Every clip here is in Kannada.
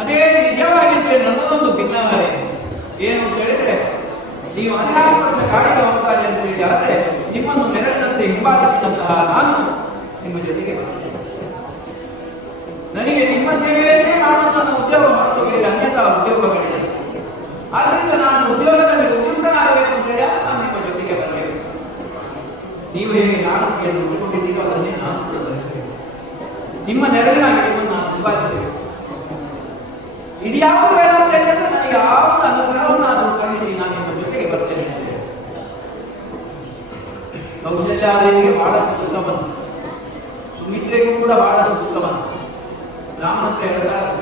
ಅದೇ ನಿಜವಾಗಿದ್ರೆ ನನ್ನದೊಂದು ಭಿನ್ನವೇ ಏನು ಅಂತ ಹೇಳಿದ್ರೆ, ನೀವು 14 ವರ್ಷ ಕಾಡಿಗೆ ಹೋಗ್ತಾರೆ ಅಂತ ಹೇಳಿ ಆದರೆ ನಿಮ್ಮನ್ನು ನೆರಳಿನಂತೆ ಹಿಂಬಾಲಿಸಿದಂತಹ ನಾನು ನಿಮ್ಮ ಜೊತೆಗೆ ಬರ್ತೇನೆ. ನನಗೆ ನಿಮ್ಮ ಸೇವೆಯನ್ನೇ ನಾನು ನನ್ನ ಉದ್ಯೋಗ ಮಾಡಲು ಬೇರೆ ಅನ್ಯತಾ ಉದ್ಯೋಗಗಳಿದೆ. ಆದ್ದರಿಂದ ನಾನು ಉದ್ಯೋಗದಲ್ಲಿ ಉದ್ಯುಕ್ತನಾಗಬೇಕು ಅಂತ ಹೇಳಿ ನಾನು ನಿಮ್ಮ ಜೊತೆಗೆ ಬರಬೇಕು. ನೀವು ಹೇಗೆ ನಾನು ಉಳ್ಕೊಂಡಿದ್ದೀರೋ ಅದನ್ನೇ ನಾನು ಕೂಡ ಬರೆಸಬೇಕು. ನಿಮ್ಮ ನೆರಳಿನಾಗಿ ನಿಮ್ಮನ್ನು ನಾನು ಹಿಂಬಾಲಿಸಬೇಕು. ಇದು ಯಾವ ಬೇಡ ಅಂತ ಹೇಳಿದ್ರೆ ನನಗೆ ಯಾವುದು ಅನುಗ್ರಹವನ್ನು ನಾನು ಕಳಿಸಿ ನಾನು ನಿಮ್ಮ ಜೊತೆಗೆ ಬರ್ತೇನೆ ಅಂತ ಹೇಳಿ. ಕೌಶಲ್ಯಾದೇವಿಗೆ ಬಹಳಷ್ಟು ದುಃಖ ಬಂತು, ಸುಮಿತ್ರೆಗೂ ಕೂಡ ಬಹಳಷ್ಟು ದುಃಖ ಬಂತು. ರಾಮನಂತ ಹೇಳ್ತಾರೆ,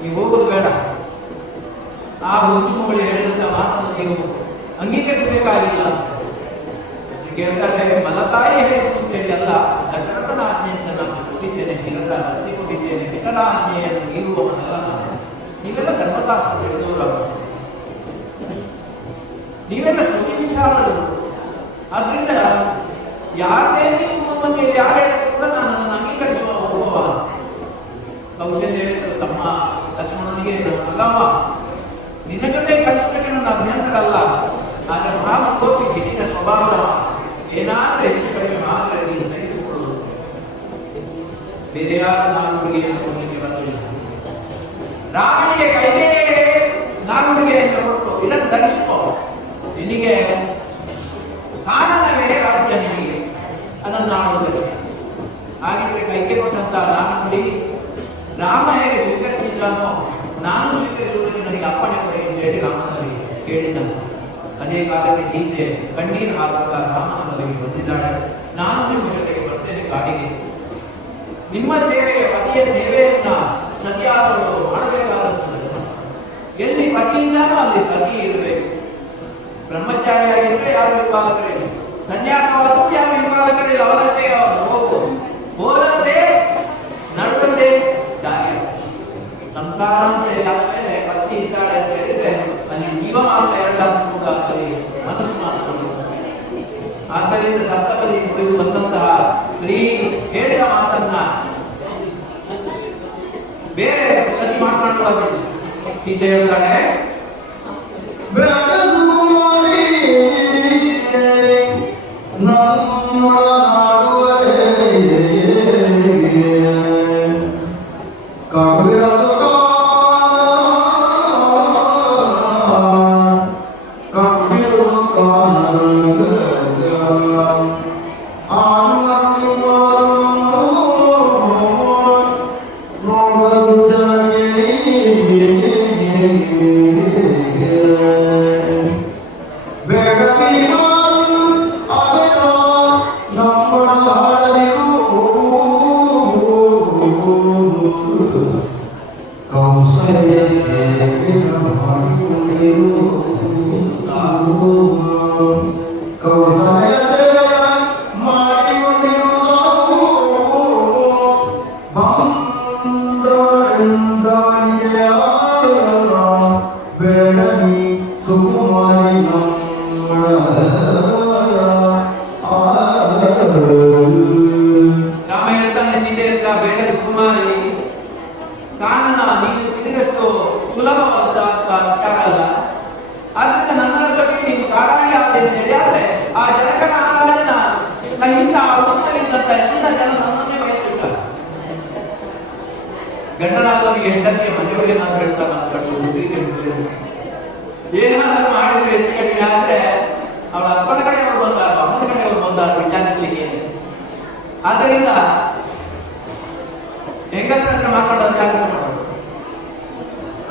ನೀವು ಹೋಗೋದು ಬೇಡ, ಆ ಹುಚ್ಚುಮಗಳು ಹೇಳಿದಂತ ಮಾತನ್ನು ನೀವು ಅಂಗೀಕರಿಸಬೇಕಾಗಿಲ್ಲ. ಕೇಳ್ತಾರೆ, ಮಲತಾಯಿ ಹೇಳಿತು ಅಂತ ಹೇಳಿ ಅಲ್ಲ, ದಶರಥನ ಆಜ್ಞೆಯಿಂದ ನಾನು ಕೊಟ್ಟಿದ್ದೇನೆ, ನಿರತ ಅರ್ತಿ ಕೊಟ್ಟಿದ್ದೇನೆ, ನಿಖರ ಆಜ್ಞೆಯನ್ನು ಮೀರುವವನಲ್ಲ ನಾನು. ನೀವೆಲ್ಲ ಧರ್ಮಶಾಸ್ತ್ರ ಹೇಳಿದವರು, ನೀವೆಲ್ಲ ಶ್ರುತಿ ವಿಚಾರಗಳು. ಆದ್ರಿಂದ ಯಾರೇ ನೀವು ಮತ್ತೆ ಯಾರು ಹೇಳಿದ್ರು ಕೂಡ ನಾನು ಅದನ್ನು ಅಂಗೀಕರಿಸುವ ಹೋಗುವ. ಕೌಶಲ್ಯ ಹೇಳಿದ್ರು, ತಮ್ಮ ಲಕ್ಷ್ಮಣನಿಗೆ ಅಲ್ಲವ, ನಿನ್ನ ಜೊತೆ ಕಲಿಸಲಿಕ್ಕೆ ನನ್ನ ಅಭ್ಯಂತರ ಅಲ್ಲ, ಆದರೆ ಭಾವ ಕೋಪಿ ಸಿಟ್ಟಿನ ಸ್ವಭಾವದ ಏನಾದ್ರೂ ಹೆಚ್ಚು ಕಡಿಮೆ ಮಾತ್ರ ನೀನು ಸಹಿಸಿಕೊಳ್ಳುವುದು. ಬೇರೆ ಯಾರು ನಾನುಡಿಗೆಯನ್ನು ಕೊಡಲಿಕ್ಕೆ ಬರಲಿಲ್ಲ. ರಾಮನಿಗೆ ಕೈಗೆ ನಾನುಡಿಗೆಯನ್ನು ಕೊಟ್ಟು ಇದನ್ನು ಧರಿಸಿಕೋ, ನಿನಗೆ ಕಾನನವೇ ರಾಜ್ಯ, ನಿನಗೆ ಅದನ್ನು ಆಡುವುದಿಲ್ಲ. ಹಾಗಿದ್ರೆ ಕೈಗೆ ಕೊಟ್ಟಂತಹ ನಾನುಡಿ ರಾಮ ಹೇಗೆ ಸ್ವೀಕರಿಸಿದ್ದಾನೋ ನಾನು ಸ್ವೀಕರಿಸುವುದಕ್ಕೆ ನನಗೆ ಅಪ್ಪಣೆ ಕೊಡಿ ಅಂತ ಹೇಳಿ ರಾಮನಲ್ಲಿ ಕೇಳಿದ್ದಾನೆ. ಅದೇ ಕಾಲಕ್ಕೆ ಸೀತೆ ಕಣ್ಣೀರು ಹಾಕುತ್ತಾ ರಾಮನ ಬಳಿಗೆ ಬಂದಿದ್ದಾಳೆ. ನಾನು ನಿಮ್ಮ ಜೊತೆಗೆ ಬರ್ತೇನೆ ಕಾಡಿಗೆ. ನಿಮ್ಮ ಸೇವೆಗೆ ಪತಿಯ ಸೇವೆಯನ್ನ ಸತಿಯಾದವರು ಮಾಡಬೇಕಾಗುತ್ತದೆ. ಎಲ್ಲಿ ಪತಿ ಇದ್ದಾನೋ ಅಲ್ಲಿ ಸತಿ ಇರಬೇಕು. ಬ್ರಹ್ಮಚಾರಿಯಾಗಿದ್ರೆ ಯಾರು ವಿಭಾಗಕರಿಲ್ಲ, ಸನ್ಯಾಸವಾದರೂ ಯಾರು ವಿಭಾಗಕರಿಲ್ಲ. ಅವರಂತೆ ಅವರು ಹೋದಂತೆ ನಡೆದಂತೆ ದಾರಿ. ಸಂಸಾರ ಅಂತ ಹೇಳಿದ್ರೆ ಪತಿ ಇದ್ದಾಳೆ ಅಂತ ಹೇಳಿದ್ರೆ ಅಲ್ಲಿ ಜೀವ ಮಾತ್ರ ಎರಡಾದ್ರೂ ಕೂಡ ಅಲ್ಲಿ ಮನಸ್ಸು ಮಾಡಿಕೊಂಡು. ಆದ್ದರಿಂದ ಸಪ್ತಪದಿ ಮುಗಿದು ಬಂದಂತಹ ಸ್ತ್ರೀ ಹೇಳಿದ ಮಾತನ್ನ ಬೇರೆ ಪ್ರತಿ ಮಾತನಾಡುವಾಗ ಸೀತೆ ಹೇಳ್ತಾಳೆ, ಗಂಡನಾದವನಿಗೆ ಹೆಂಡತಿಯ ಮನೆಯವರಿಗೆ ನಾನು ಹೇಳ್ತಾ ನಾನು ಗಂಡು ಹುಡುಗಿಗೆ ಏನಾದರೂ ಮಾಡಿದ್ರೆ ಹೆಚ್ಚು ಕಡಿಮೆ ಆದ್ರೆ ಅವಳ ಅಪ್ಪನ ಕಡೆಯವರು ಬಂದಾರ, ಅಮ್ಮನ ಕಡೆಯವರು ಬಂದಾರ ವಿಚಾರಿಸಲಿಕ್ಕೆ. ಆದ್ದರಿಂದ ಹೆಂಗಸರ ಮಾತಾಡೋದು ಜಾಗ್ರತೆ ಮಾಡೋದು.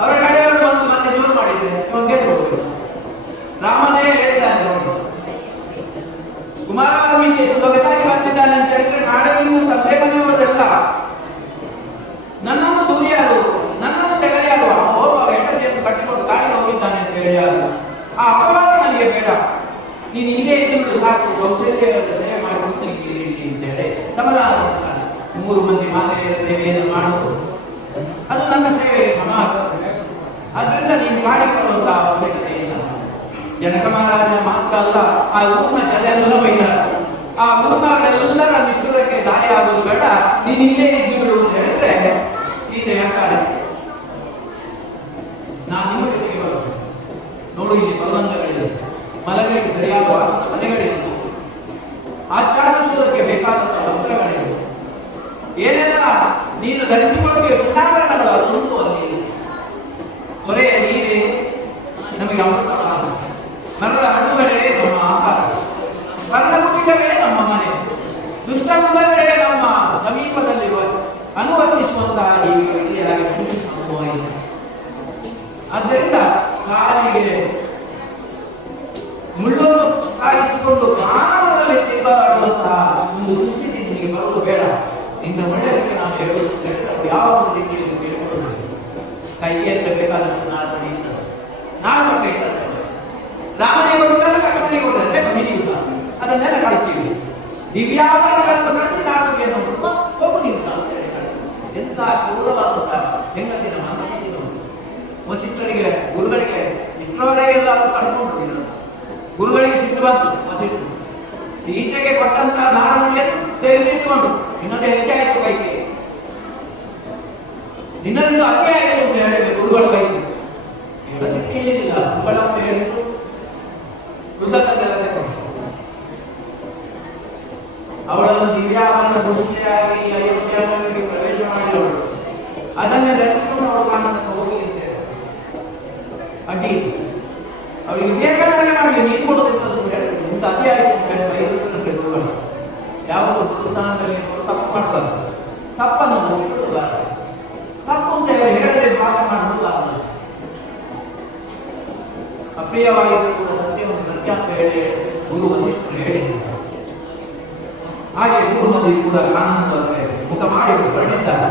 ಅವರ ಕಡೆಯವರು ಬಂದು ಮತ್ತೆ ಜೋರು ಮಾಡಿದ್ರೆ ಇವಾಗ ಕೇಳ್ಬೋದು. ರಾಮನೇ ಹೇಳಿದ್ದಾನೆ ನೋಡಿ, ಕುಮಾರ ವಾಲ್ಮೀಕಿ ಲೊಗಟಾಗಿ ಬಂದಿದ್ದಾನೆ ಅಂತ ಹೇಳಿದ್ರೆ ನಾಳೆ ನೀವು ತಂದೆ ಮನೆಯವರೆಲ್ಲ ನನ್ನನ್ನು ದೂರಿಯಾರು, ನನ್ನನ್ನು ತೆಗೆಯಾರು, ಹೋಗುವಾಗ ಹೆಂಡತಿಯನ್ನು ಕಟ್ಟಿಕೊಂಡು ಕಾಡಿಗೆ ಹೋಗಿದ್ದಾನೆ ಅಂತ ಹೇಳಿಯಾರು. ಆ ಅಪವಾದ ನನಗೆ ಬೇಡ, ನೀನು ಇಲ್ಲೇ ಇದ್ದು ಸಾಕು, ಕೌಶಲ್ಯ ಸೇವೆ ಮಾಡಿಕೊಂಡು ಇಲ್ಲಿ ಅಂತ ಹೇಳಿ ಸಮಾಧಾನ. 3 ಮಂದಿ ಮಾತೆಯ ಸೇವೆಯನ್ನು ಮಾಡುವುದು ಅದು ನನ್ನ ಸೇವೆಗೆ ಸಮ ಆಗ್ತದೆ. ಅದರಿಂದ ನೀನು ಮಾಡಿಕೊಳ್ಳುವಂತಹ ಅವಶ್ಯಕತೆ ಇಲ್ಲ. ಜನಕ ಮಹಾರಾಜನ ಮಾತ್ರ ಅಲ್ಲ, ಆ ಊರಿನ ಜನ ಎಲ್ಲ ಬೈದಾರ. ಆ ಊರಿನವರೆಲ್ಲರ ನಿಷ್ಠುರಕ್ಕೆ ದಾರಿ ಆಗುವುದು ಬೇಡ, ನೀನು ಇಲ್ಲೇ ಇದ್ದು ಬಿಡು ಅಂತ ಹೇಳಿದ್ರೆ ಸೀತೆ ಹೇಳ್ತಾರೆ, ಧರಿಸಿಕೊಳ್ಳುವ ಚಿನ್ನಾಭರಣಗಳು ಅದು ಅಲ್ಲಿ ಹೊರೆಯ ನೀರೇ ನಮಗೆ ಅಮೃತ. ಮರದ ಹಣ್ಣುಗಳೇ ನಮ್ಮ ಆಹಾರ, ಮರದ ಮುಗಿಗಳೇ ನಮ್ಮ ಮನೆ, ದುಷ್ಟಮೃಗಗಳೇ ನಮ್ಮ ಸಮೀಪದಲ್ಲಿರುವ ಅನುವರ್ತಿಸುವಂತಹ ಜೀವಿಗಳು ಇಲ್ಲಿ ಅನುಭವ ಇಲ್ಲ. ಆದ್ದರಿಂದ ಕಾಲಿಗೆ ಮುಳ್ಳನ್ನು ಕಾಯಿಸಿಕೊಂಡು ಪ್ರಾಣದಲ್ಲಿ ತಿರುಗಾಡುವಂತಹ ಒಂದು ದುಸ್ಥಿತಿ ನಿಮಗೆ ಬರುವುದು ಬೇಡ. ನಿನ್ನ ಒಳ್ಳೆಯದಕ್ಕೆ ನಾನು ಹೇಳುತ್ತೇನೆ, ಯಾವ ರೀತಿಯಲ್ಲಿ ಕೇಳಿಕೊಳ್ಳುವುದು ಕೈಗೆ ಬೇಕಾದಷ್ಟು ನಾನು ರಾಮನಿಗೆ ಕೊಟ್ಟರೆ ಲಕ್ಷ್ಮಣಿಗೆ ಕೊಟ್ಟರೆ ಕಮ್ಮಿನಿಲ್ಲ, ಅದನ್ನೆಲ್ಲ ಕಳಿಸ್ತೀವಿ. ದಿವ್ಯಾಭರಣಗಳನ್ನು ಕಳಿಸಿ ನಾಲ್ಕು ಹೋಗು ನಿಂತ ಎಂತ ಕ್ರೂರವಾದಂತ ಹೆಂಗಸಿನ ಮನಸ್ಸಿನ ವಸಿಷ್ಠರಿಗೆ ಗುರುಗಳಿಗೆ ಇಷ್ಟರವರೆಗೆಲ್ಲ ಕಳ್ಕೊಂಡಿಲ್ಲ. ಗುರುಗಳಿಗೆ ಸಿಟ್ಟು ಬಂತು. ವಸಿಷ್ಠರು ಸೀತೆಗೆ ಕೊಟ್ಟಂತಹ ನಾರಮಣಿಯನ್ನು ತೆಗೆದಿಟ್ಟುಕೊಂಡು ಇನ್ನೊಂದು ಹೆಚ್ಚಾಯಿತು ಕೈಗೆ, ನಿನ್ನದಿಂದ ಅತಿ ಆಯಿತು ಅಂತ ಹೇಳಿದ್ರೆ ಗುರುಗಳ ಕೈಗೆ ಏನಿಲ್ಲ. ಗುರುಗಳಂತ ಹೇಳಿದ್ರು ವೃದ್ಧತೆಲ್ಲ ತಗೊಂಡು ಅವಳನ್ನು ದಿವ್ಯಾಭರಣ ದುಷ್ಟಿಯಾಗಿ ಅಯೋಧ್ಯೆಗೆ ಪ್ರವೇಶ ಮಾಡಿದವಳು. ಅದನ್ನೇ ಧರಿಸಿಕೊಂಡು ಅವಳು ಕಾರಣಕ್ಕೆ ಹೋಗಿ ಅಡ್ಡಿ ಅವಳಿಗೆ ಬೇಕಾದ್ರೆ ಮಾಡಲಿ, ನೀರು ಕೊಡುತ್ತಿದ್ದು ಹೇಳಿದ್ರು. ಇಂಥ ಅತಿ ಆಯಿತು ಅಂತ ಹೇಳಿ ಗುರುಗಳು ಯಾವುದು ಗುರುಸ್ಥಾನದಲ್ಲಿ ತಪ್ಪು ಮಾಡಬಾರ್ದು, ತಪ್ಪನ್ನು ಬಿಡಬಾರದು. ತಪ್ಪು ಅಂತ ಹೇಳದೆ ಭಾಗ ಮಾಡುವುದು ಅಪ್ರಿಯವಾಗಿದ್ದರೂ ಕೂಡ ಸತ್ಯವನ್ನು ಸತ್ಯ ಅಂತ ಹೇಳಿ ಗುರು ವಸಿಷ್ಠರು ಹೇಳಿದರು. ಹಾಗೆ ಗುರುಮಲ್ಲಿ ಕೂಡ ಆನಂದವಾಗಿ ಮುಖ ಮಾಡಿ ಹೊರಟಿದ್ದಾರೆ.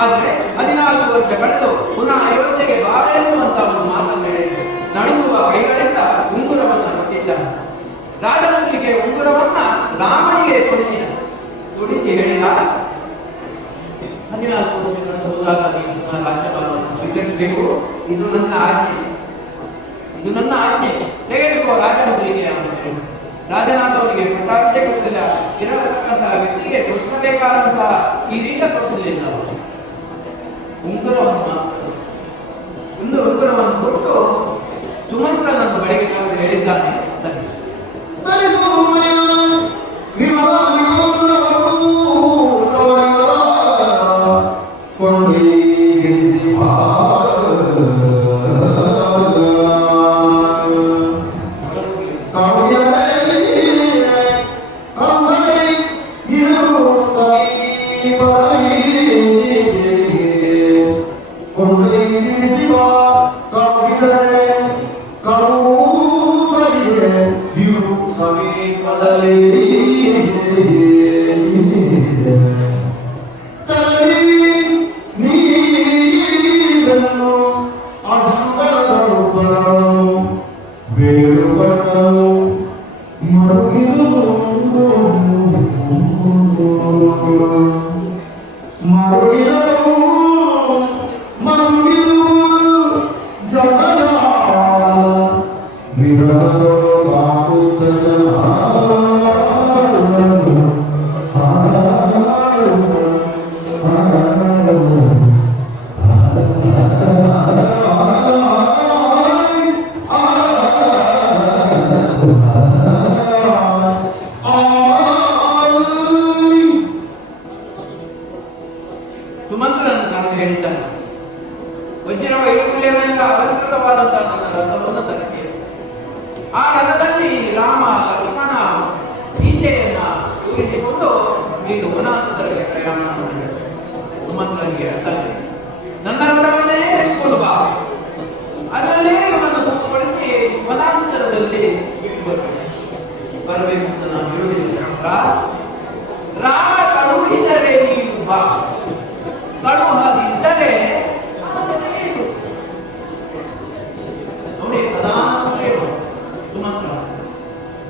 ಆದರೆ 14 ವರ್ಷ ಕಳೆದು ಪುನಃ ಅಯೋಧ್ಯೆಗೆ ಬಾರೆನ್ನುವಂತ ಒಂದು ಮಾತನ್ನು ಹೇಳಿದರು. ನಡುಗುವ ಕೈಗಳಿಂದ ಉಂಗುರವನ್ನು ಕೊಟ್ಟಿದ್ದಾನೆ. ರಾಜಮಂತ್ರಿಗೆ ಉಂಗುರವನ್ನ ರಾಮನಿಗೆ ತೊಡಿಸಿ ಹೇಳಿದ, 14 ವರ್ಷಗಳನ್ನು ಹೋದಾಗ ನೀನು ರಾಜ್ಯಭಾರವನ್ನು ಸ್ವೀಕರಿಸಬೇಕು. ಇದು ನನ್ನ ಆಜ್ಞೆ, ತೆಗೆದುಕೋ ರಾಜಮಂತ್ರಿಗೆ ಅಂತ ಹೇಳಿ. ರಾಜನಾಥವನಿಗೆ ಪಟ್ಟಾಭಿಷೇಕದಲ್ಲಿ ಇರತಕ್ಕಂತಹ ವ್ಯಕ್ತಿಗೆ ತೋರಿಸಬೇಕಾದಂತಹ ಈ ರೀತಿಯ ತೋರಿಸಲಿಲ್ಲ. ಉಂಗುರವನ್ನು ಕೊಟ್ಟು ಸುಮಂತ್ರನನ್ನು ಬಳಿಗೆ ಹೇಳಿದ್ದಾನೆ. Kau ಇವು ಸಮೀಪದಲ್ಲಿ ತಲೆ ನೀರನ್ನು ಅಷ್ಟರು ಬೇಡುವರು ಮರುಗಿದು ಮರುಗಿದು ಮರುಗಿದು ಜಗದ ವಿರಲು ಸುಮಂತ್ರನ ನಾನು ಹೇಳಿದ್ದಾನೆ, ವಜ್ರ ವೈಡೂರ್ಯವೆಂದ ಅಲಂಕೃತವಾದಂತಹ ನನ್ನ ರಥವನ್ನು ತರಿಸಿ, ಆ ರಥದಲ್ಲಿ ರಾಮ ಲಕ್ಷ್ಮಣ ಸೀತೆಯನ್ನ ಕೂರಿಸಿಕೊಂಡು ನೀನು ವನಾಂತರಕ್ಕೆ ಪ್ರಯಾಣ ಮಾಡಬೇಕು. ಸುಮಂತ್ರನಿಗೆ ಹೇಳ್ತಾನೆ, ನನ್ನ ರಥವನ್ನೇ ಎತ್ಕೊಂಡು ಬಾ, ಅದರಲ್ಲೇ ಅವನನ್ನು ಕೂತುಕೊಳಿಸಿ ವನಾಂತರದಲ್ಲಿ ಬಿಟ್ಟು ಬರಬೇಕು ಅಂತ ನಾನು ಹೇಳುವುದಿಲ್ಲ. ರಾಮ ಕಳುಹಿದರೆ ನೀನು ಬಾ, ಕಳುಹದಿದ್ದರೆ ನೋಡಿ ಪ್ರಧಾನ ಸುಮಂತ್ರ.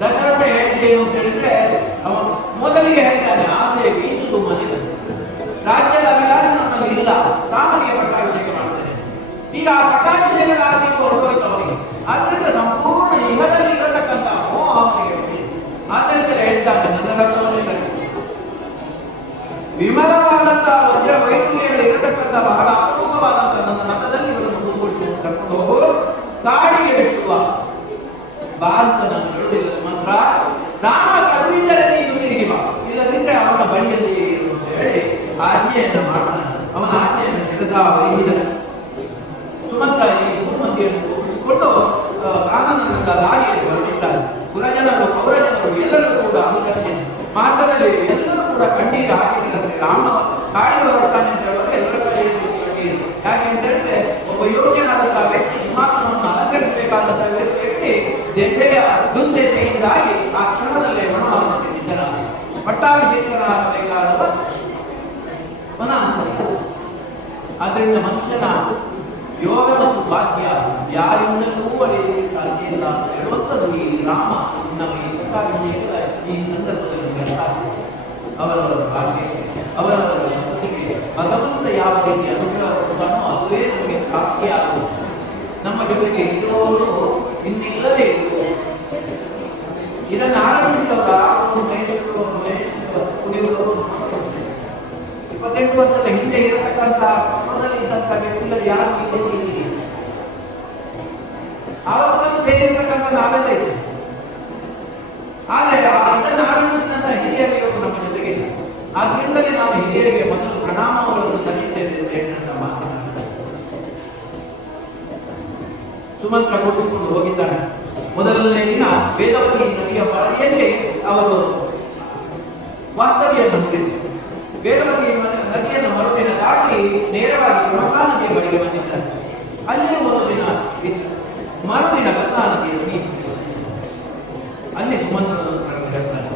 ದಶರಥ ಹೇಳಿದ್ದೇನು ಅಂತ ಹೇಳಿದ್ರೆ, ಅವ ಮೊದಲಿಗೆ ಹೇಳ್ತಾನೆ ಆಸೆ ಬೀಸುದು ಮನಿದ ರಾಜ್ಯದ ಅಭಿಲಾಷ ನಮ್ಮಲ್ಲಿ ಇಲ್ಲ, ರಾಮನಿಗೆ ಪಟ್ಟಾಭಿಷೇಕ ಮಾಡ್ತಾನೆ. ಈಗ ಆ ಪಟ್ಟಾಭಿಷೇಕದ ಆಸೆಯು ಹೊರಟೋಯ್ತು ಅವರಿಗೆ, ಆದ್ರಿಂದ ಸಂಪೂರ್ಣ ಇಹದಲ್ಲಿ ಇರತಕ್ಕಂಥ ಮೋಹ ಅವನಿಗೆ. ಆದ್ದರಿಂದ ಹೇಳ್ತಾನೆ, ನನ್ನ ರಥವನ್ನೇ ತರಿಸಿ, ವಿಮಲವಾದಂತಹ ವಜ್ರ ವೈಡೂರ್ಯಗಳು ಇರತಕ್ಕಂಥ ಬಹಳ ಅಪರೂಪವಾದಂತಹ ನನ್ನ ರಥದಲ್ಲಿ ಇವರನ್ನು ಕೂತ್ಕೊಳ್ತು ಕರ್ಕೊಂಡು ಹೋಗೋ, ಕಾಡಿಗೆ ಬಿಟ್ಟುವ ಬಾ ಅಂತ ನಾನು ಹೇಳುವುದಿಲ್ಲ. ಸುಮಂತ್ರ, ರಾಮ ಕಳುಹಿದರೆ ನೀನು ತಿರುಗಿ ಬಾ, ಇಲ್ಲದಿದ್ರೆ ಅವನ ಬಳಿಯಲ್ಲಿ ಇರು ಅಂತ ಹೇಳಿ ಆಜ್ಞೆಯನ್ನು ಮಾಡ್ತಾನೆ. ಅವನ ಆಜ್ಞೆಯನ್ನು ಕೆಲಸ ವಹಿಸಿದ ಸುಮಂತ್ರ ಈ ಭೂಮಧ್ಯೆಯನ್ನು ಕೂರಿಸಿಕೊಂಡು ಕಾನನದಿಂದ ದಾರಿಯಲ್ಲಿ ಹೊರಟಿದ್ದಾರೆ. ಪುರಜನರು ಪೌರಜನರು ಎಲ್ಲರೂ ಕೂಡ ಅನುಸರಿಸಿ ಮಾರ್ಗದಲ್ಲಿ ಎಲ್ಲರೂ ಕೂಡ ಕಣ್ಣೀರು ಹಾಕಿದ್ದಾರೆ. ರಾಮ ಕಾಡಿಗೆ ಹೊರಡ್ತಾನೆ ಅಂತ ಹೇಳುವಾಗ ಎಲ್ಲರ ಕೈಯಲ್ಲಿ ಕಣ್ಣೀರು. ಯಾಕೆ ಅಂತ ಹೇಳಿದ್ರೆ, ಒಬ್ಬ ಯೋಗ್ಯನಾದಂತಹ ವ್ಯಕ್ತಿ ಸಿಂಹಾಸನವನ್ನು ಅಲಂಕರಿಸಬೇಕಾದಂತಹ ವ್ಯಕ್ತಿ ದೆಸೆಯ ದುರ್ದೆಸೆಯಿಂದಾಗಿ ಆ ಕ್ಷಣದಲ್ಲೇ ವನವಾಸಕ್ಕೆ ಸಿದ್ಧನಾದ, ಪಟ್ಟಾಭಿಷೇಕನಾಗಬೇಕಾದ ವನಾಂತರ. ಆದ್ದರಿಂದ ಮನುಷ್ಯನ ಯೋಗ ಮತ್ತು ಭಾಗ್ಯ ಯಾರಿಂದಲೂ ಅಳೆಯಲಿಕ್ಕೆ ಸಾಧ್ಯ ಇಲ್ಲ ಅಂತ ಹೇಳುವಂಥದ್ದು ಈ ರಾಮ ನಮ್ಮ ಈ ಪಟ್ಟಾಭಿಷೇಕದ ಈ ಸಂದರ್ಭದಲ್ಲಿ ಅವರವರ ಭಾಗ್ಯ, ಅವರವರ ಭಕ್ತಿಗೆ ಭಗವಂತ ಯಾವ ರೀತಿ ಅನುಗ್ರಹ ಕೊಡ್ತಾನೋ ಅದುವೇ ನಮಗೆ ಪ್ರಾಪ್ತಿಯಾಗುವುದು. ನಮ್ಮ ಜೊತೆಗೆ ಇರುವವರು ಇನ್ನಿಲ್ಲದೆ ಇರುವುದು. ಇದನ್ನು ಆರಂಭಿಸಿದವರು ಕುಡಿಯುವವರು 28 ವರ್ಷದ ಹಿಂದೆ ಇರತಕ್ಕಂಥ ಪಕ್ಕದಲ್ಲಿ ಇದ್ದಂಥ ವ್ಯಕ್ತಿಗಳು ಯಾರು ಇಲ್ಲಿ ಅವರನ್ನು ಸೇರಿರ್ತಕ್ಕಂಥ ನಾವೆಲ್ಲ ಇದೆ. ಆದರೆ ಅದನ್ನು ಆರಂಭಿಸಿದಂಥ ಹಿರಿಯರಿಗೆ ನಮ್ಮ ಜೊತೆಗೆ, ಆದ್ರಿಂದಲೇ ನಾವು ಹಿರಿಯರಿಗೆ ಮೊದಲು ಪ್ರಣಾಮವನ್ನು ಸಲ್ಲಿದ್ದೇವೆ ಅಂತ ಹೇಳಿ ನನ್ನ ಮಾತನಾಡಿದ್ದಾರೆ. ಸುಮಂತ್ರ ಕೊಟ್ಟಿಕೊಂಡು ಹೋಗಿದ್ದಾನೆ. ಮೊದಲನೇ ದಿನ ವೇದವತಿ ನದಿಯ ಬಳಿಯಲ್ಲಿ ಅವರು ವಾಸ್ತವ್ಯವನ್ನು ಮುಗಿದರು. ವೇದವತಿ ನದಿಯನ್ನು ಮರುದಿನ ದಾಟಿ ನೇರವಾಗಿ ಗಂಗಾ ನದಿಯ ಬಳಿಗೆ ಬಂದಿದ್ದಾರೆ. ಅಲ್ಲಿ ಒಂದು ದಿನ ಇತ್ತು. ಮರುದಿನ ಗಂಗಾ ನದಿಯನ್ನು ಮೀರಿದರು. ಅಲ್ಲಿ ಸುಮಂತ್ರನ ಹೇಳ್ತಾರೆ,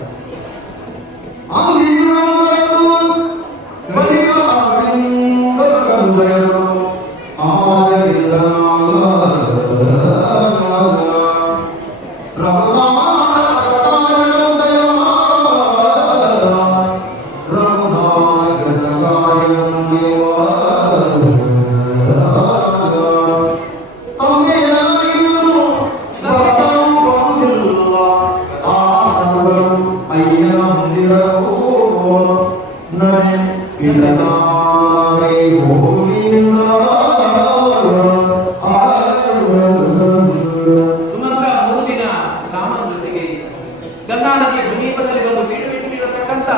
ಗಂಗಾ ನದಿಯ ಸಮೀಪದಲ್ಲಿ ಒಂದು ಬೀಡಿರತಕ್ಕಂಥ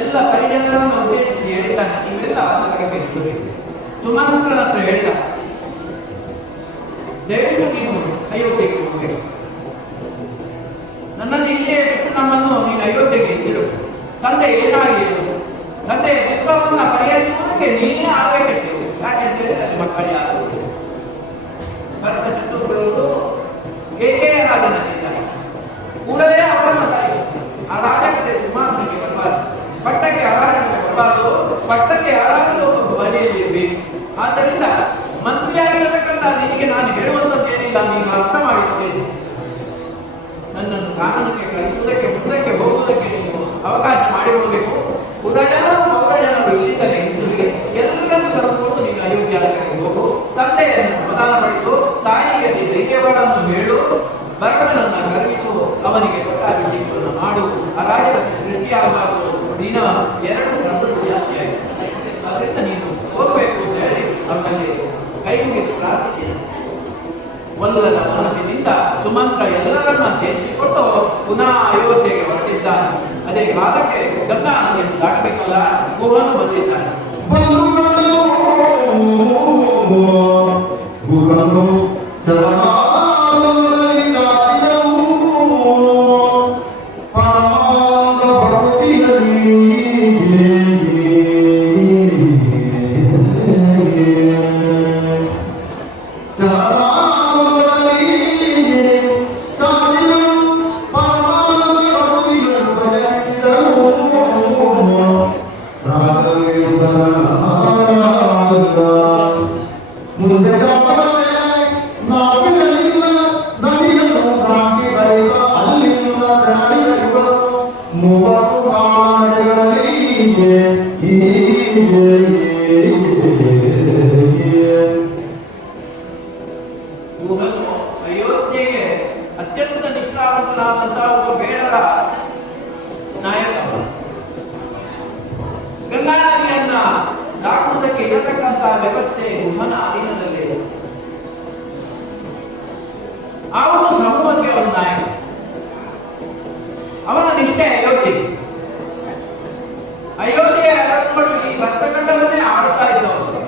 ಎಲ್ಲ ಪರಿಜನರನ್ನು ಉದ್ದೇಶಿಸಿ ಹೇಳಿದ್ದಾನೆ, ನೀವೆಲ್ಲ ಬರಬೇಕು. ಸುಮಂತ್ರನ ಹತ್ರ ಹೇಳಿದ, ದಯವಿಟ್ಟು ನೀನು ಅಯೋಧ್ಯೆಗೆ ಹೋಗಬೇಕು, ನನ್ನನ್ನು ಇಲ್ಲೇ ಬಿಟ್ಟು ನಮ್ಮನ್ನು ನೀನು ಅಯೋಧ್ಯೆಗೆ ಹಿಂದಿರು. ತಂದೆ ಏನಾಗಿರು, ತಂದೆ ದುಃಖವನ್ನು ಪರಿಹರಿಸುವುದಕ್ಕೆ ನೀನೇ ಆಗಬೇಕಿತ್ತು. ಯಾಕೆಂತ ಹೇಳಿದ್ರೆ ಅಲ್ಲಿ ಮಕ್ಕಳು ಯಾರು ಭರತ ಶತ್ರುಗಳು ಏಕೆ ರಾಜನಾಗಿದ್ದಾರೆ. ನನ್ನನ್ನು ಕಾನನಕ್ಕೆ ಕಳಿಸುವುದಕ್ಕೆ ಮುಂದಕ್ಕೆ ಹೋಗುವುದಕ್ಕೆ ನೀವು ಅವಕಾಶ ಮಾಡಿಕೊಡಬೇಕು. ಉದಯನರು ಪೌರಜನರು ಇಲ್ಲಿಂದಲೇ ಹಿಂದಿರುಗಿ ಎಲ್ಲರನ್ನು ಕರೆದುಕೊಂಡು ನೀನು ಅಯೋಗ್ಯಕ್ಕೆ ಹೋಗು, ತಂದೆಯನ್ನು ಸಮಾಧಾನಪಡಿಸು, ತಾಯಿಗೆ ಧೈರ್ಯಗಳನ್ನು ಹೇಳು, ಭರತನನ್ನು ಕರೆಯಿಸು, ಅವನಿಗೆ ಪಟ್ಟಾಭಿಷೇಕವನ್ನು ಮಾಡು, ಆ ರಾಜ್ಯದಲ್ಲಿ ಸೃಷ್ಟಿಯಾಗಬಾರದು, ನೀನು 2 ಗಂಟಲು ಜಾಸ್ತಿ ಆಯಿತು, ಅದರಿಂದ ನೀನು ಹೋಗಬೇಕು ಅಂತ ಹೇಳಿ ಅವನಲ್ಲಿ ಕೈ ಮುಗಿದು ಪ್ರಾರ್ಥಿಸಿದ. ಒಲ್ಲದ ಮನಸ್ಸಿನಿಂದ ಸುಮಂತ್ರ ಎಲ್ಲರನ್ನ ಸೇರಿಸಿಕೊಂಡು ಪುನಃ ಅಯೋಧ್ಯೆಗೆ ಹೊರಟಿದ್ದಾನೆ. ಅದೇ ಕಾಲಕ್ಕೆ ಗಂಗಾ ನದಿಯನ್ನು ದಾಟಬೇಕಲ್ಲ, ಗುಹನು ಬಂದಿದ್ದಾನೆ. ಅಯೋಧ್ಯೆಗೆ ಅತ್ಯಂತ ನಿಷ್ಠಾವಂತನಾದಂತಹ ಒಬ್ಬ ಬೇಡರ ನಾಯಕ. ಗಂಗಾ ನದಿಯನ್ನ ದಾಟುವುದಕ್ಕೆ ಇರತಕ್ಕಂತಹ ವ್ಯವಸ್ಥೆ ಗುಹನ ಅಧೀನದಲ್ಲಿ. ಅವನು ಸಮೂಹಕ್ಕೆ ಅವನ ನಾಯಕ, ಅವನ ನಿಷ್ಠೆ ಅಯೋಧ್ಯೆ. ಅಯೋಧ್ಯೆಯ ಅರಸುಗಳು ಈ ಭಕ್ತಖಂಡವನ್ನೇ ಆಡುತ್ತಾ ಇದ್ದವರು.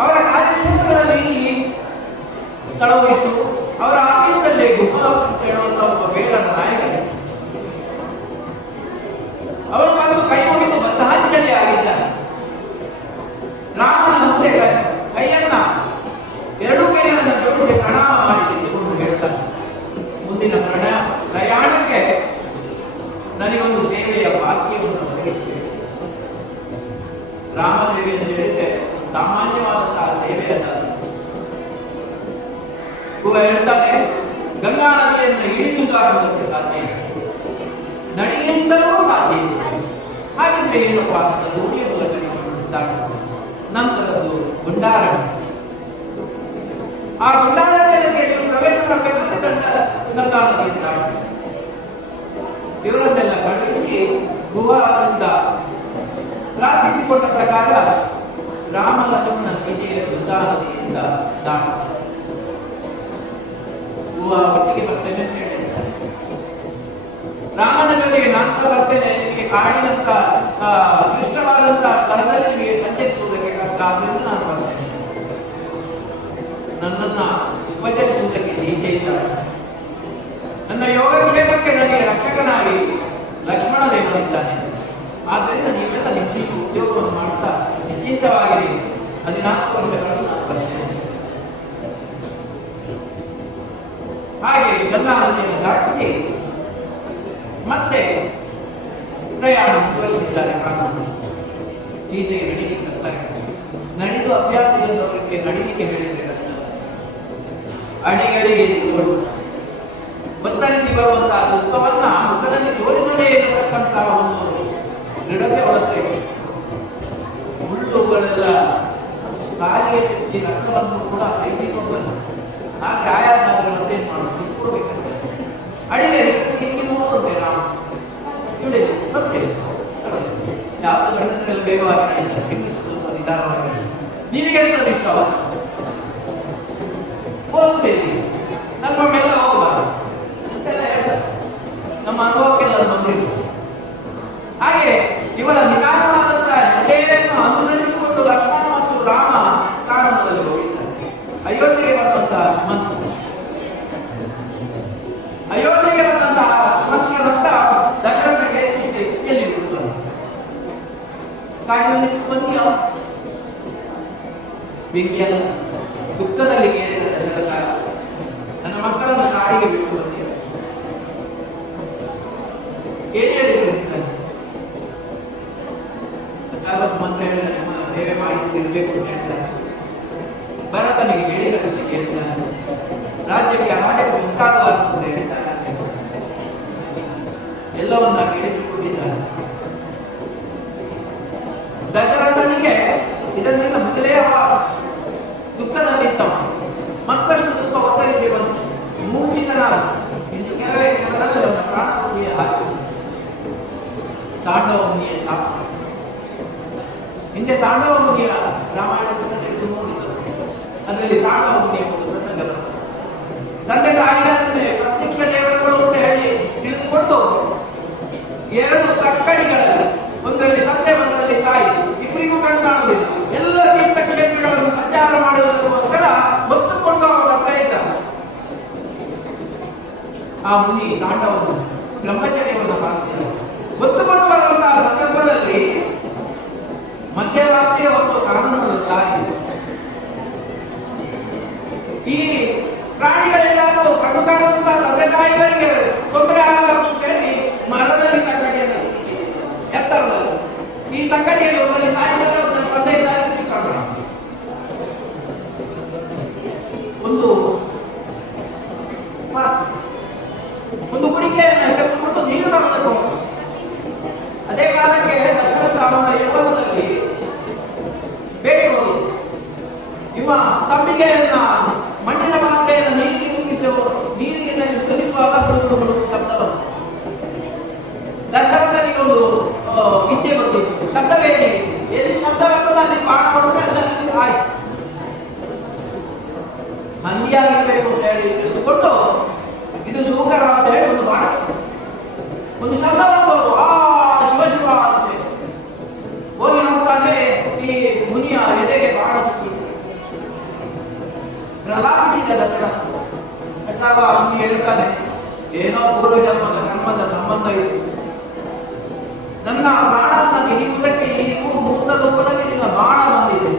ಅವರ ಕಾರ್ಯಕ್ಷೇತ್ರದಲ್ಲಿ ಕಳವಿತ್ತು. ಅವರ ಆಧೀನದಲ್ಲಿ ಗುಹ ಅಂತ ಹೇಳುವಂತಹ ಒಬ್ಬ ಬೇಡರ ನಾಯಕ. ಅವರು ಬಂದು ಕೈ ಮುಗಿದು ಬದ್ಧಾಂಜಲಿ ಆಗಿದ್ದಾರೆ. ರಾಮನ ಮುಂದೆ ಕೈಯನ್ನ 2 ಕೈಯನ್ನು ಜೋಡಿಸಿ ಪ್ರಣಾಮ ಮಾಡಿ ನಿಂತುಕೊಂಡು ಹೇಳ್ತಾರೆ, ಮುಂದಿನ ಪ್ರಯಾಣಕ್ಕೆ ನನಗೊಂದು ಸೇವೆಯ ಭಾಗ್ಯವನ್ನು ಒದಗಿಸಬೇಕು. ರಾಮ ಸೇವೆ ಎಂದು ಹೇಳಿದ್ರೆ ಸಾಮಾನ್ಯವಾದಂತಹ ಸೇವೆಯಲ್ಲ. ಗುಹ ಹೇಳ್ತಾನೆ, ಗಂಗಾ ನದಿಯನ್ನು ಇಳಿದು ದಾಟುವುದಕ್ಕೆ ಸಾಧ್ಯ, ನಡೆಯಿಂದಲೂ ಸಾಧ್ಯ. ಹಾಗಿದ್ರೆ ಏನಪ್ಪ ಅಂತ ದೋಣಿಯ ಮೂಲಕ ದಾಟುವುದು. ನಂತರದ್ದು ಗುಂಡಾರಣ್ಯ. ಆ ಗುಂಡಾರಣ್ಯಕ್ಕೆ ಪ್ರವೇಶ ಮಾಡಬೇಕಂತ ಗಂಗಾ ನದಿಯನ್ನು ದಾಟು. ಇವರನ್ನೆಲ್ಲ ಕಳುಹಿಸಿ ಗುಹಾದಿಂದ ಪ್ರಾರ್ಥಿಸಿಕೊಂಡ ಪ್ರಕಾರ ರಾಮ ಲಕ್ಷ್ಮಣ ಸೀತೆಯ ಗಂಗಾ ನದಿಯಿಂದ ದಾಟ. ಗುಹಾ ಒಟ್ಟಿಗೆ ಬರ್ತೇನೆ ಅಂತ ಹೇಳಿದ್ದಾರೆ. ರಾಮನ ಜೊತೆಗೆ ನಾನು ಬರ್ತೇನೆ, ನಿಮಗೆ ಕಾಡಿನಂತ ಕ್ಲಿಷ್ಟವಾದಂತಹ ಸ್ಥಳದಲ್ಲಿ ನಿಮಗೆ ಸಂಚರಿಸುವುದಕ್ಕೆ ಕಷ್ಟ, ಆದ್ರಿಂದ ನಾನು ಬರ್ತೇನೆ. ನನ್ನನ್ನ ಉಪಚರಿಸುವುದಕ್ಕೆ ಸೀತೆ ಇದ್ದಾಳೆ. ನನ್ನ ಯೋಗಕ್ಷೇಮಕ್ಕೆ ನನಗೆ ರಕ್ಷಕನಾಗಿ ಲಕ್ಷ್ಮಣ ದೇವರಿದ್ದಾನೆ. ಆದ್ದರಿಂದ ನೀವೆಲ್ಲ ನಿಮ್ಮ ಉದ್ಯೋಗವನ್ನು ಮಾಡ್ತಾ ನಿಶ್ಚಿಂತವಾಗಿರಿ. 14 ವರ್ಷಗಳನ್ನು ನಾನು ಬರ್ತೇನೆ. ಹಾಗೆ ಗಂಗಾ ನದಿಯನ್ನು ದಾಟಿ ಮತ್ತೆ ಪ್ರಯಾಣ ಮುಂದುವರಿಸಿದ್ದಾರೆ. ಸೀತೆ ನಡಿಲಿಕ್ಕೆ ನಡೆದು ಅಭ್ಯಾಸ ಇಲ್ಲದವರಿಗೆ ನಡಿಲಿಕ್ಕೆ ಹೇಳಿದ್ರೆ ಕಷ್ಟ. ಅಡಿಗಡಿಗೆ ಬತ್ತರಿಸಿ ಬರುವಂತಹ ದುಃಖವನ್ನ ಮುಖದಲ್ಲಿ ತೋರಿಸದೇ ಇರತಕ್ಕಂತಹ ಒಂದು ದೃಢತೆ ಒಳಗೆ ಮುಳ್ಳುಗಳೆಲ್ಲ ಕಾಲಿಗೆ ಚುಚ್ಚಿ ರಕ್ತವನ್ನು ಕೂಡ ಸಹಿಸಿಕೊಂಡು ಆ ಗಾಯಗಳನ್ನು ಏನ್ ಮಾಡೋದು ನಿಂತ್ಕೊಳ್ಬೇಕಂತೆ. ಅಡಿಗೆ ಹಿಂಗೆ ನೋಡುವಂತೆ ನಾವು ಇವಳೆ ಯಾವುದು ಗಂಡಸರೆಲ್ಲ ಬೇಗವಾಗಿ ನಡೀತಾರೆ, ಹೆಂಗಸರು ನಿಧಾನವಾಗಿ. ನಿನಗೆ ಇಷ್ಟವ ಹೋಗುತ್ತೇನೆ, ನಮ್ಮ ಮೇಲೆ ಹೋಗಬಾರದು ಅಂತೆಲ್ಲ ಹೇಳ್ತಾರೆ. ನಮ್ಮ ಅನುಭವಕ್ಕೆಲ್ಲ ಬಂದಿರು. ಹಾಗೆ ಇವಳ ನಿಧಾನವಾದಂತಹ ಹೆಜ್ಜೆಯನ್ನು ಅನುಸರಿಸಿಕೊಂಡು ಲಕ್ಷ್ಮಣ ಮತ್ತು ರಾಮ ಕಾರಣದಲ್ಲಿ ಹೋಗಿದ್ದಾರೆ. ಅಯೋಧ್ಯೆಗೆ ಬಂದಂತಹ ಮಂತ್ರ, ಅಯೋಧ್ಯೆಗೆ ಬಂದಂತಹ ಮಂತ್ರದಂತ ದಶರಥಗೆ ಎಲ್ಲಿ ಬಿಡುತ್ತಾರೆ. ಕಾಯಿಲೆ ಬಂದಿಯ ಬೆಂಕಿಯಲ್ಲ ದುಃಖದಲ್ಲಿ ನನ್ನ ಮಕ್ಕಳನ್ನು ಕಾಡಿಗೆ ಬಿಟ್ಟು ಬಂದಿಯ ಏನ್ ಹೇಳಿದ್ದಾರೆ. ಮಂತ್ರ ಹೇಳಿದ್ರೆ ಸೇವೆ ಮಾಡಿರ್ಬೇಕು ಅಂತ ಹೇಳ್ತಾರೆ. ಭರತನಿಗೆ ಹೇಳಿ ಹೇಳ್ತಾರೆ, ರಾಜ್ಯಕ್ಕೆ ಆಡಳಿತ ಉಂಟಾಗಬಾರದು ಅಂತ ಹೇಳ್ತಾರೆ. ಆ ಮುನಿ ತಾಂಡವನ್ನು ಬ್ರಹ್ಮಚರ್ಯವನ್ನು ಪಾಲಿಸಿದರು. ಹೊತ್ತುಕೊಂಡು ಬರುವಂತಹ ಸಂದರ್ಭದಲ್ಲಿ ಮಧ್ಯರಾತ್ರಿಯ ಒಂದು ಕಾನೂನುಗಳಾಗಿ ಈ ಪ್ರಾಣಿಗಳೆಲ್ಲರೂ ಕಣ್ಣು ಕಾಣುವಂತಹ ತಂದೆ ತಾಯಿಗಳಿಗೆ ತೊಂದರೆ ಆಗಬಾರದು ಅಂತ ಹೇಳಿ ಮರದಲ್ಲಿ ತಕ್ಕಡಿಯನ್ನು ಎತ್ತರದಲ್ಲಿ ಈ ತಕ್ಕಡಿಯಲ್ಲಿ ಒಬ್ಬರಲ್ಲಿ ತಾಯಿಗಳ ತಂದೆ ಇದ್ದಾರೆ ಒಂದು ಕುಡಿಕೆಯನ್ನು ತೆಗೆದುಕೊಂಡು ನೀರು ತರಬೇಕು. ಅದೇ ಕಾಲಕ್ಕೆ ದಶರಥ ಅವನ ಯೌವನದಲ್ಲಿ ಬೇಡಿ ಹೋಗಿ ನಿಮ್ಮ ತಮ್ಮಿಗೆ ಮಣ್ಣಿನ ಪಾತ್ರೆಯನ್ನು ನೀರಿಗೆ ತುಂಬಿದ್ದೆವು, ನೀರಿಗೆ ತುರಿಸುವಾಗ ಶಬ್ದವನ್ನು ದಶರಥನಿಗೆ ಒಂದು ವಿದ್ಯೆ ಗೊತ್ತಿತ್ತು. ಶಬ್ದವೇನೆ ಎಲ್ಲಿ ಶಬ್ದ ಬರ್ತದೆ ಅಲ್ಲಿ ಬಾಣ ಮಾಡಿದ್ರೆ ಅದರಲ್ಲಿ ಆಯ್ತು ಹಂದಿಯಾಗಿರ್ಬೇಕು ಅಂತ ಹೇಳಿ ತಿಳಿದುಕೊಂಡು ಇದು ಸೂಕರ ಅಂತ ಹೇಳಿ ಒಂದು ಬಾಣ ಒಂದು ಶಬ್ದ ಬಂದವರು ಆ ಶಿವ ಶಿವ ಅಂತ ಹೋಗಿ ನೋಡ್ತಾನೆ ಈ ಮುನಿಯ ಎದೆಗೆ ಬಾಣ ಸಿಕ್ಕಿತ್ತು. ಪ್ರಲಾಪಿಸಿದ ದಶರಥ ಅವನು ಹೇಳ್ತಾನೆ, ಏನೋ ಪೂರ್ವ ಜನ್ಮದ ಕರ್ಮದ ಸಂಬಂಧ ಇತ್ತು. ನನ್ನ ಬಾಣವನ್ನು ಹಿಡಿಯುವುದಕ್ಕೆ ನೀವು ಮೂರ್ತ ರೂಪದಲ್ಲಿ ನಿನ್ನ ಬಾಣ ಬಂದಿದೆ.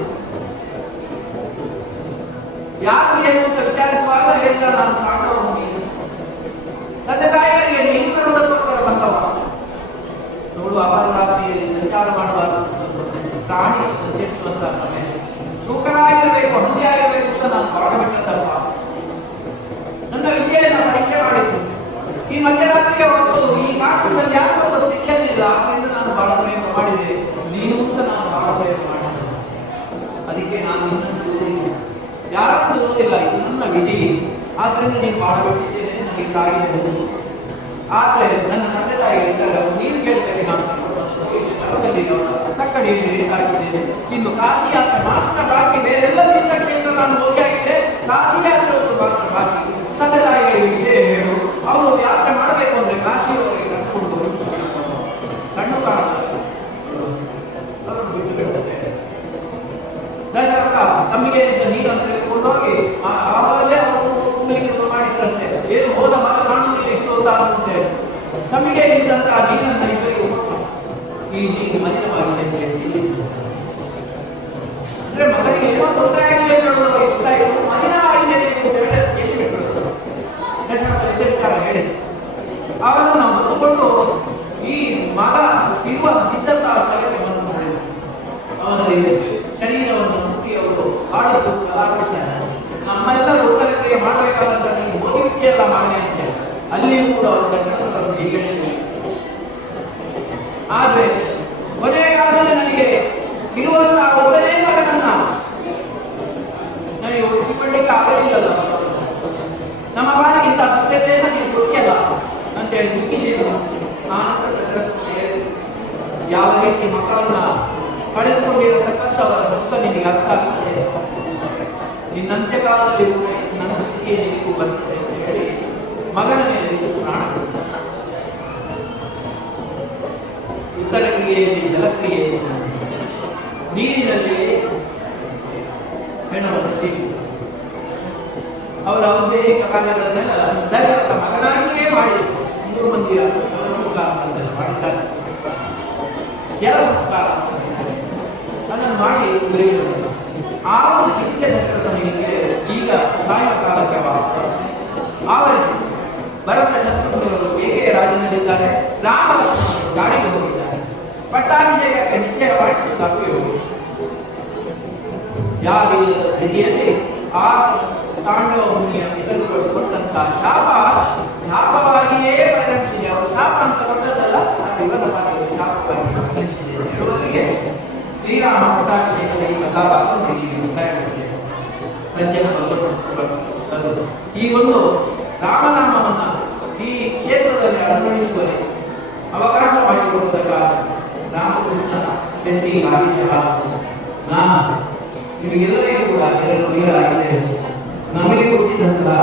ಯಾರು ಏನು ಅಂತ ವಿಚಾರಿಸುವಾಗ ಹೇಳಿದ ನಾನು ಕಾಣುವ ಮುನಿ ತಂದೆ ತಾಯಿಗಳಿಗೆ ನೀರು ತರುವುದಕ್ಕೋಸ್ಕರ ಬಂದವ. ನೋಡು ಅಪರಾತ್ರಿಯಲ್ಲಿ ಸಂಚಾರ ಮಾಡಬಾರದು, ಪ್ರಾಣಿ ಸಂಚರಿಸುವಂತಹ ಸಮಯ, ಸೂಕರಾಗಿರಬೇಕು ಹಂದಿಯಾಗಿರಬೇಕು ಅಂತ ನಾನು ಬಾಣ ಬಿಟ್ಟದ್ದಪ್ಪ. ನನ್ನ ವಿದ್ಯೆಯನ್ನು ಪರೀಕ್ಷೆ ಮಾಡಿದ್ದು ಈ ಮಧ್ಯರಾತ್ರಿಗೆ ಹೊತ್ತು ಈ ಕಾರಣದಲ್ಲಿ ಯಾಕೋ ಸ್ಥಿತಿಯಲ್ಲಿಲ್ಲ, ಅದರಿಂದ ನಾನು ಬಾಳ ಪ್ರಯೋಗ ಮಾಡಿದೆ. ನೀನು ಅಂತ ನಾನು ಬಾಳ ಪ್ರಯೋಗ ಮಾಡಿದೆ. ಅದಕ್ಕೆ ನಾನು ಇನ್ನೊಂದು ಯಾರನ್ನು ದೂರುತ್ತಿಲ್ಲ, ಇದು ನನ್ನ ವಿಧಿ. ಆದ್ರಿಂದ ನೀನು ಬಾಳ ಬಿಟ್ಟಿದ್ದೇನೆ, ನನಗೆ ತಾಯಿದೆ. ಆದ್ರೆ ನನ್ನ ತಂದೆ ತಾಯಿಗಳಿದ್ದಾಗ ನೀರು ಕೇಳ್ತೇನೆ, ನಾನು ತಕ್ಕಡಿಯಲ್ಲಿ ನೀರಾಗಿದ್ದೇನೆ. ಇನ್ನು ಕಾಶಿ ಯಾತ್ರೆ ಮಾತ್ರ ಬಾಕಿ, ಬೇರೆಲ್ಲ ತೀರ್ಥಕ್ಷೇತ್ರ ನಾನು ಹೋಗಿ ಆಗಿದೆ. ಕಾಶಿ ಯಾತ್ರೆ ಮಾತ್ರ ಬಾಕಿ. ತಂದೆ ತಾಯಿಗಳಿಗೆ ವಿಷಯ ಹೇಳು, ಅವರು ಯಾತ್ರೆ ಮಾಡಬೇಕು ಅಂದ್ರೆ ಕಾಶಿಯವರಿಗೆ ಕರ್ಕೊಂಡು ಕಣ್ಣು ಕಾಣುತ್ತಾರೆ, ಅವರನ್ನು ಬಿಟ್ಟು ಬಿಡುತ್ತೆ. ದಶರಥ ತಮ್ಮಿಗೆ ನೀರನ್ನು ತೆಗೆದುಕೊಂಡೋಗಿ ಆವಾಗಲೇ ಅವರು ಮಾಡಿದ್ರಂತೆ, ಏನು ಹೋದ ಮಗ ಕಾಣುವುದಿಲ್ಲ ಇಷ್ಟು ಅಂತ ತಮ್ಮಿಗೆ ಇದ್ದಂತಹ ನೀರನ್ನು ಇವರಿಗೆ ಕೊಟ್ಟು ಈ ನೀರು ಮಲಿನವಾಗಿದೆ ಅಂತ ಹೇಳಿ ಅಂದ್ರೆ ಮಗನಿಗೆ ಏನೋ ತೊಂದರೆ ಆಗಿದೆ ಗೊತ್ತಾಯಿತು, ಮಲಿನ ಆಗಿದೆ ಅಂತ ಹೇಳಿ ದಶರಥ ವಿಚಾರ ಹೇಳಿ ಅವನನ್ನು ಹೊತ್ತುಕೊಂಡು ಈ ಮಗ ಇರುವ ಇದ್ದಂತಹ ಸ್ಥಳಕ್ಕೆ ಬಂದು ಮಾಡಿದ. ಅವನ ಶರೀರವನ್ನು ಮುಟ್ಟಿ ಅವರು ಆಡಲು ಕಲಾವಿದ್ದಾರೆ. ನಮ್ಮೆಲ್ಲರೂ ಉತ್ತರ ಕ್ರಿಯೆ ಮಾಡಬೇಕಾದಂತ ನೀವು ಹೋಗಿ ಎಲ್ಲ ಮಾಡಿ ಅಂತ ಅಲ್ಲಿಯೂ ಕೂಡ ಅವರು ದಶರಥರನ್ನು ಹೀಗೆ ಆದ್ರೆ ಕೊನೆಯ ಕಾಲದಲ್ಲಿ ನನಗೆ ಇರುವಂತಹ ಒಬ್ಬನೇ ಮಗನನ್ನ ನನಗೆ ಉಳಿಸಿಕೊಳ್ಳಿಕ್ಕೆ ಆಗಲಿಲ್ಲಲ್ಲ, ನಮ್ಮ ಬಾಲಿಗಿಂತ ಸತ್ಯತೆಯನ್ನು ನೀವು ಕೊಟ್ಟಿಯಲ್ಲ ಅಂತೇಳಿ ದುಃಖಿಸಿದರು. ಆನಂತರ ದಶರಥ ಯಾವ ರೀತಿ ಮಕ್ಕಳನ್ನ ಕಳೆದುಕೊಂಡಿರತಕ್ಕಂಥವರ ದುಃಖ ನಿನಗೆ ಅರ್ಥ ಆಗ್ತದೆ, ನಿನ್ನಂತ್ಯ ಕಾಲದಲ್ಲಿ ಕೂಡ ನನ್ನ ಸ್ಥಿತಿಯೇ ನಿನಗೂ ಬರ್ತದೆ ಅಂತ ಹೇಳಿ ಮಗನ ಮೇಲೆ ಪ್ರಾಣ ಉತ್ತರ ಕ್ರಿಯೆಯಲ್ಲಿ ಜಲಕ್ರಿಯೆಯಲ್ಲಿ ನೀರಿನಲ್ಲಿ ಹೆಣವನ್ನು ತೆಗೆದು ಅವರ ಉದ್ದೇಶ ಕಾರ್ಯಗಳನ್ನೆಲ್ಲ ದಶರಥ ಮಗನಾಗಿಯೇ ಮಾಡಿದರು. 3 ಮಂದಿಯ ಮಾಡಿದ್ದಾರೆ. ಜಲ ಸಂಸ್ಕಾರ ಅದನ್ನು ಮಾಡಿ ಗುರಿಗಳು ಆ ಒಂದು ಚಿಂತೆ ದಶರಥನಿಗೆ ಈಗ ಸಾಯಂಕಾಲಕ್ಕೆ ಆವರಿಸಿ ಭರತ ಶತ್ರುಘ್ನರು ಹೇಗೆ ರಾಜ್ಯದಲ್ಲಿದ್ದಾರೆ, ರಾಮ ಗಾಡಿಗೆ ಹೋಗಿದ್ದಾರೆ. ಪಟ್ಟಾಭಿಷೇಕಕ್ಕೆ ನಿಶ್ಚಯ ಮಾಡಿ ತಪ್ಪಿ ಹೋಗಿ ಯಾರಿಲ್ಲದ ಸ್ಥಿತಿಯಲ್ಲಿ ಆ ತಾಂಡವ ಮುನಿಯ ಪಿತೃಗಳು ಕೊಟ್ಟಂತಹ ಶಾಪವಾಗಿಯೇ ಪರಿಣಮಿಸಿದೆ. ಅವರು ಶಾಪ ಅಂತ ಕೊಟ್ಟದಲ್ಲ, ಇವರ ಶಾಪವಾಗಿ ಪರಿಣಮಿಸಿದೆ ಹೇಳುವಲ್ಲಿಗೆ ಶ್ರೀರಾಮ ಪಟ್ಟಾಭಿಷೇಕದ ಈ ಕಥಾಭಾಗವನ್ನು ಈ ಒಂದು ರಾಮನಾಮವನ್ನ ಈ ಕ್ಷೇತ್ರದಲ್ಲಿ ಅನ್ವಯಿಸುವಲ್ಲಿ ಅವಕಾಶ ಮಾಡಿಕೊಡುವುದಕ್ಕಾಗಿ ರಾಮಕೃಷ್ಣ ಪೆಟ್ಟಿ ನಿಮಗೆಲ್ಲರಿಗೂ ಕೂಡ ಎರಡು ನೀರಾಗಿದೆ. ನಮಗೆ ಕೊಟ್ಟಿದ್ದಂತಹ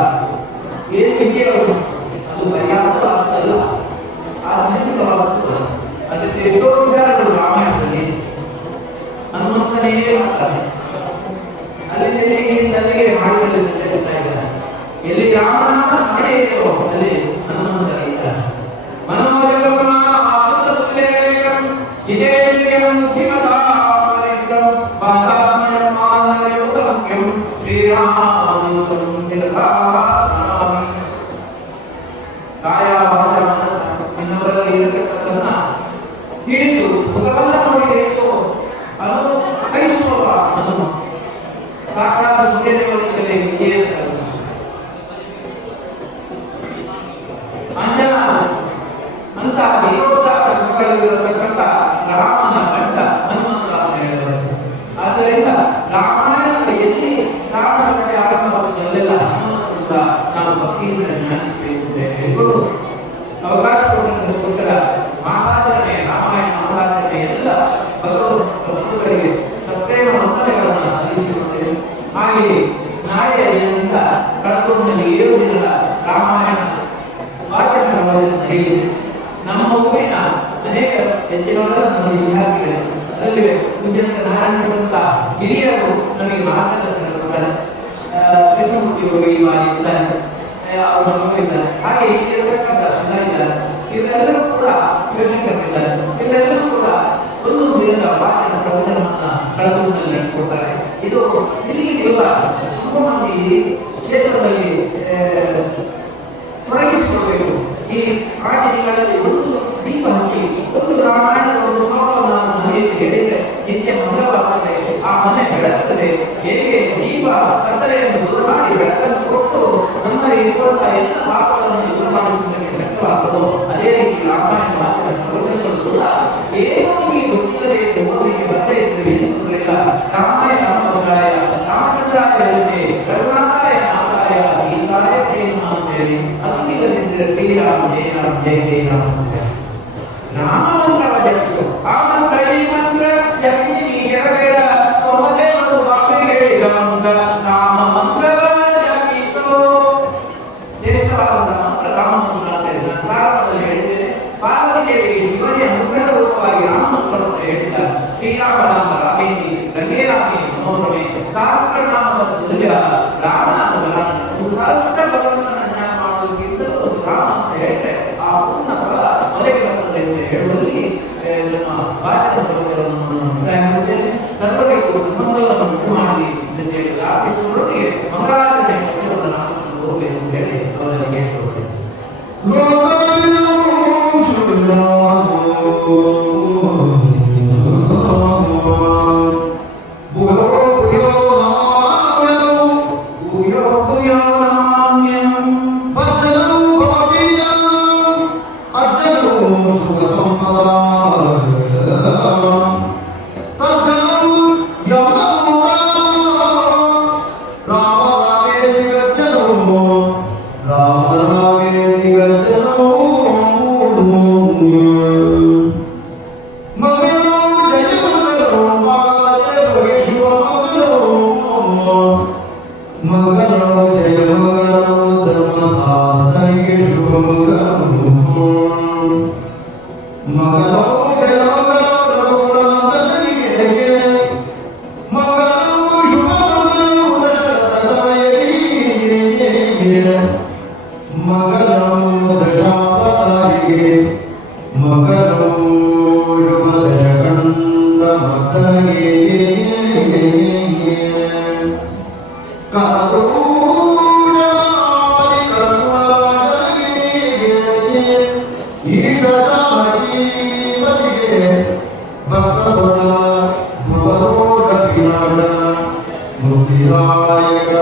ಏನು ವಿಷಯಗಳು ಅದು ಪರ್ಯಾಪ್ತವಾದಲ್ಲ, ಆಧುನಿಕವಾದದ್ದು. ಅದಕ್ಕೆ ಎಷ್ಟೋ ವಿಚಾರಗಳು ರಾಮಾಯಣದಲ್ಲಿ ಹನುಮಂತನೇ ಮಾಡ್ತಾರೆ. ಅಲ್ಲಿ ಮಾಡಿದಲ್ಲಿ ಇದ್ದಾರೆ. ಎಲ್ಲಿ ರಾಮನಾಮ ನಡೆಯಿರೋ ಅಲ್ಲಿ ಕಾಯ ವಾಚ ಮನಸ್ಸ ಇನ್ನವರಲ್ಲಿ ಇರತಕ್ಕಂಥದ್ದನ್ನ ತಿಳಿದು ಮುಖವನ್ನ ನೋಡಿ ಹೇಳಿತು ಅದು ಕೈಸುವ ಅದು ಸಾಕ್ಷಾತ್ ಮುಖ್ಯತೆಗಳಿಂದಲೇ ವಿಜಯ ಅಂಜನ ಅಂತ ದೇವತಾತ್ಮಕವಾಗಿರತಕ್ಕಂಥ ರಾಮನ ಗಂಡ ಹನುಮಂತ ಅಂತ ಹೇಳಬಹುದು. ಆದ್ದರಿಂದ ರಾಮಾಯಣದ ಎಲ್ಲಿ ರಾಮನ ಕಥೆ ಆರಂಭವಾಗುವುದಲ್ಲೆಲ್ಲ ಹನುಮಂತ ನಾವು ಭಕ್ತಿಯಿಂದ ಜ್ಞಾನಿಸಬೇಕು ಅಂತ ಹೇಳಿಕೊಂಡು ಅವಕಾಶ ಕೊಟ್ಟದಕ್ಕೋಸ್ಕರ ಮಹಾಚರಣೆ ರಾಮಾಯಣ ಮಹಾಚರಣೆ ಎಲ್ಲ ಭಗವಂತ ಬಂಧುಗಳಿಗೆ ಸಪ್ರೇಮ ವಂದನೆಗಳನ್ನು ಸಲ್ಲಿಸಿಕೊಂಡೆವು. ಹಾಗೆಯೇ ನಾಳೆಯ ದಿನದಿಂದ ಕಳಕೊಂಡಲ್ಲಿ 7 ದಿನದ ರಾಮಾಯಣ ವಾಚನಗಳನ್ನು ಹೇಳಿದೆ. ನಮ್ಮ ಊರಿನ ಅನೇಕ ಹೆಚ್ಚಿನವರ ನಮ್ಮ ವಿದ್ಯಾರ್ಥಿಗಳು ಅದರಲ್ಲಿ ಪೂಜ್ಯಂತ ನಾರಾಯಣವಂತ ಹಿರಿಯರು ನಮಗೆ ಮಾರ್ಗದರ್ಶನ ಕೊಡ್ತಾರೆ. ಕೃಷ್ಣಮೂರ್ತಿ ಹೋಗಿ ಇದ್ದಾರೆ, ಅವರು ಹೋಗಿದ್ದಾರೆ. ಹಾಗೆ ಇಲ್ಲಿರತಕ್ಕಂಥ ಸುಧಾ ಇದ್ದಾರೆ. ಇವರೆಲ್ಲರೂ ಕೂಡ ಕರ್ತಿದ್ದಾರೆ. ಇವರೆಲ್ಲರೂ ಕೂಡ ಒಂದು ದಿನದ ವಾಚನ ಪ್ರವಚನವನ್ನ ಕಳಕೂರಿನಲ್ಲಿ ನಡೆಸಿಕೊಡ್ತಾರೆ. ಇದು ಇಲ್ಲಿಗೆ ದೇವ ತುಂಬ ಮಂದಿ ಕ್ಷೇತ್ರದಲ್ಲಿ ತೊಡಗಿಸಿಕೊಳ್ಬೇಕು. ಈ ಆಟಗಳಲ್ಲಿ ಒಂದು ದೀಪ ಹಚ್ಚಿ ಒಂದು ರಾಮಾಯಣದ ಒಂದು ಭಾವವನ್ನು ಹೇಳಿದರೆ ನಿತ್ಯ ಮಂಗವಾಗುತ್ತದೆ, ಆ ಮನೆ ಬೆಳಗುತ್ತದೆ. ಹೇಗೆ ದೀಪ ಕತ್ತಲೆಯನ್ನು ದೂರ ಮಾಡಿ ಬೆಳಕನ್ನು ಕೊಟ್ಟು ನಮ್ಮ ಇರುವಂತಹ ಎಲ್ಲ ಪಾಪಗಳನ್ನು ದೂರ ಮಾಡುವುದಕ್ಕೆ ಶಕ್ತವಾಗುವುದು, ಅದೇ ರೀತಿ ರಾಮಾಯಣ ವಾಚನ ಪ್ರವಚನಗಳು ಕೂಡ ಏನೋ ನಿಮಗೆ ಗೊತ್ತಿಲ್ಲದೆ ಓದಲಿಕ್ಕೆ ಬರದೇ ಇದ್ದರೆ ಏನಿಲ್ಲ. ರಾಮಾಯ ರಾಮಭದ್ರಾಯ ರಾಮಚಂದ್ರಾಯ ಜಯತೆ ಕರುಣಾಯ ನಾರಾಯ ಗೀತಾಯ ಜಯಮ ಅಂತ ಹೇಳಿ ಅದ್ಭುತದಿಂದ ಶ್ರೀರಾಮ ಜಯ ರಾಮ ಜಯ ಜಯ ರಾಮ ರಾಮ ಮಂತ್ರವ ಜಪಿಸು. ಆ ಮಂತ್ರ ಈ ಮಂತ್ರ ಜಪಿಸಿ ನೀ ಗೆಲ್ಲಬೇಡ. ಸೋಮದೇವರು ಬಾಬೆ ಹೇಳಿದ ಮಂತ್ರ ರಾಮ ಮಂತ್ರವ ಜಪಿಸು. ಶ್ರೇಷ್ಠವಾದ ಮಂತ್ರ ರಾಮ ಮಂತ್ರ ಅಂತ ಹೇಳಿ ನಾನು ಪ್ರಾರಂಭದಲ್ಲಿ ಹೇಳಿದ್ದೇನೆ. ಪಾರ್ವತಿ ದೇವಿಗೆ ಶಿವನಿಯ ಅನುಗ್ರಹ ರೂಪವಾಗಿ ರಾಮ ಮಂತ್ರವನ್ನು ಹೇಳಿದ್ದಾರೆ. ಶ್ರೀರಾಮ ರಾಮ ರಾಮೇತಿ ರಂಗೇ ರಾಮೇ ಮನೋರಮೆ ಸಹಸ್ರನಾಮದ ತುಲ್ಯ ರಾಮನಾಮ ಸಹಸ್ರ ಭಗವಂತನ ಜ್ಞಾನ ಮಾಡುವುದಕ್ಕಿಂತಲೂ ರಾಮ ಅಂತ ಹೇಳಿದ್ರೆ ಆ ಪೂರ್ಣ ಫಲ ಒದಗಿ ಬರ್ತದೆ ಅಂತ ಹೇಳುವಲ್ಲಿ ನಮ್ಮ ವಾಚನ ಪ್ರವಚನವನ್ನು ಸರ್ವರಿಗೂ ಸಂಬಂಧವನ್ನು ಉಂಟು ಮಾಡಿ ಅಂತ ಹೇಳಿ ಆರ್ಥಿಕರೊಂದಿಗೆ ಮಂಗಳಾಚರಣೆ ಹೋಗಬೇಕು ಅಂತ ಹೇಳಿ ಅವರಲ್ಲಿ ಹೇಳಿಕೊಡ್ತೇನೆ. ಮುಕ್ತಿದಾಯಕ